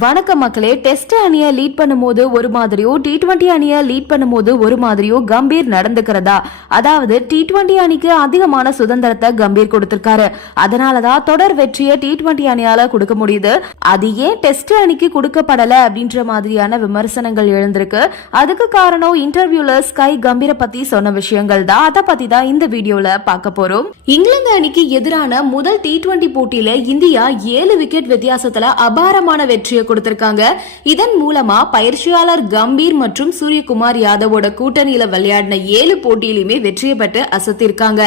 வணக்கம் மக்களே டெஸ்ட் அணியை லீட் பண்ணும்போது ஒரு மாதிரியோ டி ட்வெண்ட்டி அணியை லீட் பண்ணும்போது ஒரு மாதிரியோ கம்பீர் நடந்துக்கிறதா? அதாவது டி ட்வெண்ட்டி அணிக்கு அதிகமான சுதந்திரத்தை கம்பீர் கொடுத்திருக்காரு. அதனாலதான் தொடர் வெற்றியை டி டுவெண்ட்டி அணியால கொடுக்க முடியுது. அது ஏன் டெஸ்ட் அணிக்கு கொடுக்கப்படல அப்படின்ற மாதிரியான விமர்சனங்கள் எழுந்திருக்கு. அதுக்கு காரணம் இன்டர்வியூல ஸ்கை கம்பீர பத்தி சொன்ன விஷயங்கள் தான். அதை பத்தி தான் இந்த வீடியோல பார்க்க போறோம். இங்கிலாந்து அணிக்கு எதிரான முதல் டி டுவெண்டி போட்டியில இந்தியா ஏழு விக்கெட் வித்தியாசத்துல அபாரமான வெற்றியை கொடுத்திருக்காங்க. இதன் மூலமா பயிற்சியாளர் கம்பீர் மற்றும் சூரியகுமார் யாதவோட கூட்டணியில விளையாடின ஏழு போட்டியிலுமே வெற்றியை பெற்று அசத்திருக்காங்க.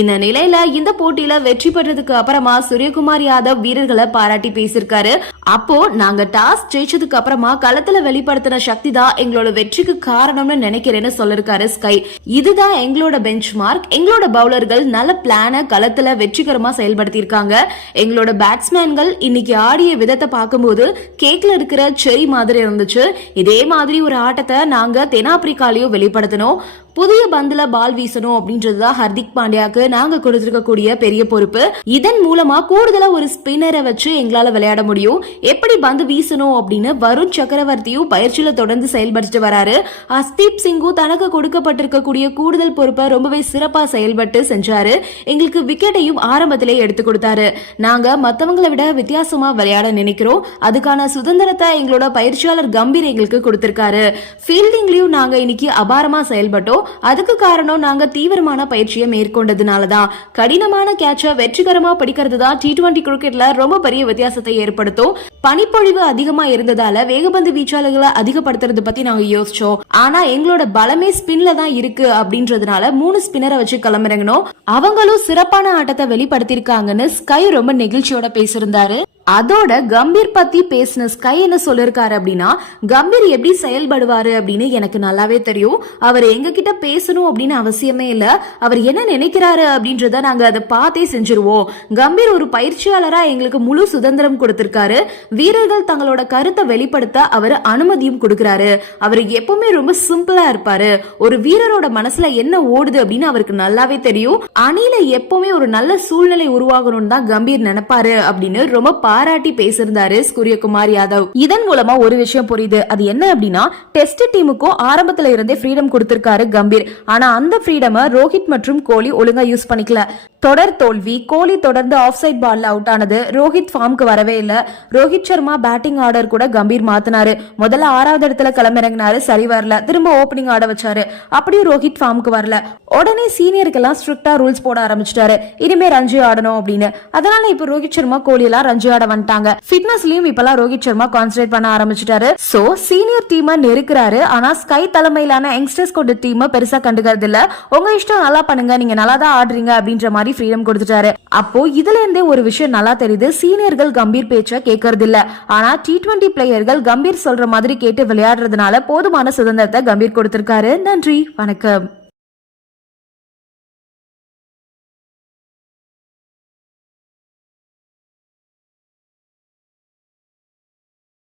இந்த நிலையில இந்த போட்டியில வெற்றி பெற்றதுக்கு அப்புறமா சூரியகுமார் யாதவ் வீரர்களை பாராட்டி பேசியிருக்காரு. அப்போ நாங்க டாஸ் ஜெயிச்சதுக்கு அப்புறமா களத்துல வெளிப்படுத்தின சக்தி தான் எங்களோட வெற்றிக்கு காரணம்னு நினைக்கிறேன்னு சொல்லிருக்காரு ஸ்கை. இதுதான் எங்களோட பெஞ்ச் மார்க் எங்களோட பவுலர்கள் நல்ல பிளான களத்துல வெற்றிகரமா செயல்படுத்தியிருக்காங்க. எங்களோட பேட்ஸ்மேன்கள் இன்னைக்கு ஆடிய விதத்தை பார்க்கும்போது கேக்ல இருக்கிற செரி மாதிரி இருந்துச்சு. இதே மாதிரி ஒரு ஆட்டத்தை நாங்க தென்னாப்பிரிக்காலையும் வெளிப்படுத்தணும் புதிய பந்துல பால் வீசணும் அப்படின்றது தான் ஹர்திக் பாண்டியாக்கு நாங்க கொடுத்திருக்கக்கூடிய பெரிய பொறுப்பு. இதன் மூலமா கூடுதலா ஒரு ஸ்பின்னரை வச்சு எங்களால விளையாட முடியும். எப்படி பந்து வீசணும் அப்படின்னு வருண் சக்கரவர்த்தியும் பயிற்சியில தொடர்ந்து செயல்பட்டு வராரு. ஹஸ்தீப் சிங்கும் தனக்கு கொடுக்கப்பட்டிருக்கக்கூடிய கூடுதல் பொறுப்பை ரொம்பவே சிறப்பா செயல்பட்டு செஞ்சாரு. எங்களுக்கு விக்கெட்டையும் ஆரம்பத்திலே எடுத்து கொடுத்தாரு. நாங்க மத்தவங்களை விட வித்தியாசமா விளையாட நினைக்கிறோம். அதுக்கான சுதந்திரத்தை எங்களோட பயிற்சியாளர் கம்பீர் எங்களுக்கு கொடுத்திருக்காரு. ஃபீல்டிங்லயும் நாங்க இன்னைக்கு அபாரமா செயல்பட்டோம். அதுக்கு காரணம் நாங்க தீவிரமான பயிற்சியை மேற்கொண்டதுனால தான் கடினமான கேட்சை வெற்றிகரமா பிடிக்கிறது தான் டி டுவெண்ட்டி கிரிக்கெட்ல ரொம்ப பெரிய வித்தியாசத்தை ஏற்படுத்தும். பனிப்பொழிவு அதிகமா இருந்ததால வேகபந்து வீச்சாளர்களை அதிகப்படுத்துறது பத்தி நாங்க யோசிச்சோம். ஆனா எங்களோட பலமே ஸ்பின்ல தான் இருக்கு அப்படின்றதுனால மூணு ஸ்பின்னரை வச்சு கிளம்புறங்கணும். அவங்களும் சிறப்பான ஆட்டத்தை வெளிப்படுத்திருக்காங்கன்னு ஸ்கை ரொம்ப நெகிழ்ச்சியோட பேசியிருந்தாரு. அதோட கம்பீர் பத்தி பேசின ஸ்கை என்ன சொல்லிருக்காரு அப்படின்னா கம்பீர் எப்படி செயல்படுவாரு? அப்படின்னு எனக்கு நல்லாவே தெரியும். அவர் எங்க கிட்ட பேசணும் அப்படின்னு அவசியமே இல்ல. அவர் என்ன நினைக்கிறாரு அப்படின்றத நாங்க அதை பார்த்தே செஞ்சிருவோம். கம்பீர் ஒரு பயிற்சியாளரா எங்களுக்கு முழு சுதந்திரம் கொடுத்திருக்காரு. வீரர்கள் தங்களோட கருத்தை வெளிப்படுத்த அவர் அனுமதியும் கொடுக்கறாரு. அவர் எப்பவுமே ரொம்ப சிம்பிளா இருப்பாரு. ஒரு வீரரோட மனசுல என்ன ஓடுது அப்படின்னு அவருக்கு நல்லாவே தெரியும். அணில எப்பவுமே ஒரு நல்ல சூழ்நிலை உருவாகணும்னு தான் கம்பீர் நினைப்பாரு அப்படின்னு ரொம்ப பாராட்டி பேசியிருந்தாரு சூரியகுமார் யாதவ். இதன் மூலமா ஒரு விஷயம் புரியுது. அது என்ன அப்படின்னா டெஸ்ட் டீமுக்கும் ஆரம்பத்துல இருந்தே ஃப்ரீடம் கொடுத்திருக்காரு கம்பீர். ஆனா அந்த ஃப்ரீடம ரோஹித் மற்றும் கோலி ஒழுங்கா யூஸ் பண்ணிக்கல. தொடர் தோல்வி கோலி தொடர்ந்து ஆஃப் சைட் பால்ல அவுட் ஆனது. ரோஹித் ஃபார்முக்கு வரவே இல்ல. ரோஹித் சர்மா பேட்டிங் ஆர்டர் கூட கம்பீர் மாத்தினாரு. முதல்ல ஆறாவது இடத்துல களமிறங்கினாரு சரி வரல. திரும்ப ஓப்பனிங் ஆட வச்சாரு. அப்படியும் ரோஹித் ஃபார்முக்கு வரல. உடனே சீனியருக்கெல்லாம் ஸ்ட்ரிக்டா ரூல்ஸ் போட ஆரம்பிச்சிட்டாரு. இனிமே ரஞ்சி ஆடணும் அப்படின்னு. அதனால இப்ப ரோஹித் சர்மா கோலி எல்லாம் ரஞ்சி ஆட வந்துட்டாங்க. ஃபிட்னஸ்லயும் இப்பெல்லாம் ரோஹித் சர்மா கான்சென்ட்ரேட் பண்ண ஆரம்பிச்சிட்டாரு. சோ சீனியர் டீமை நெருக்கிறாரு. ஆனா ஸ்கை தலைமையிலான யங்ஸ்டர்ஸ் கொண்ட டீமை பெருசா கண்டுக்கிறது இல்ல. உங்க இஷ்டம் நல்லா பண்ணுங்க. நீங்க நல்லா தான் ஆடுறீங்க அப்படின்ற மாதிரி ஃப்ரீடம் கொடுத்துட்டாரு. அப்போ இதுல இருந்தே ஒரு விஷயம் நல்லா தெரியுது. சீனியர்கள் கம்பீர் பேச்ச கேட்கறது இல்ல ஆனா டி டுவெண்டி பிளேயர்கள் கம்பீர் சொல்ற மாதிரி கேட்டு விளையாடுறதுனால போதுமான சுதந்திரத்தை கம்பீர் கொடுத்திருக்காரு. நன்றி. வணக்கம்.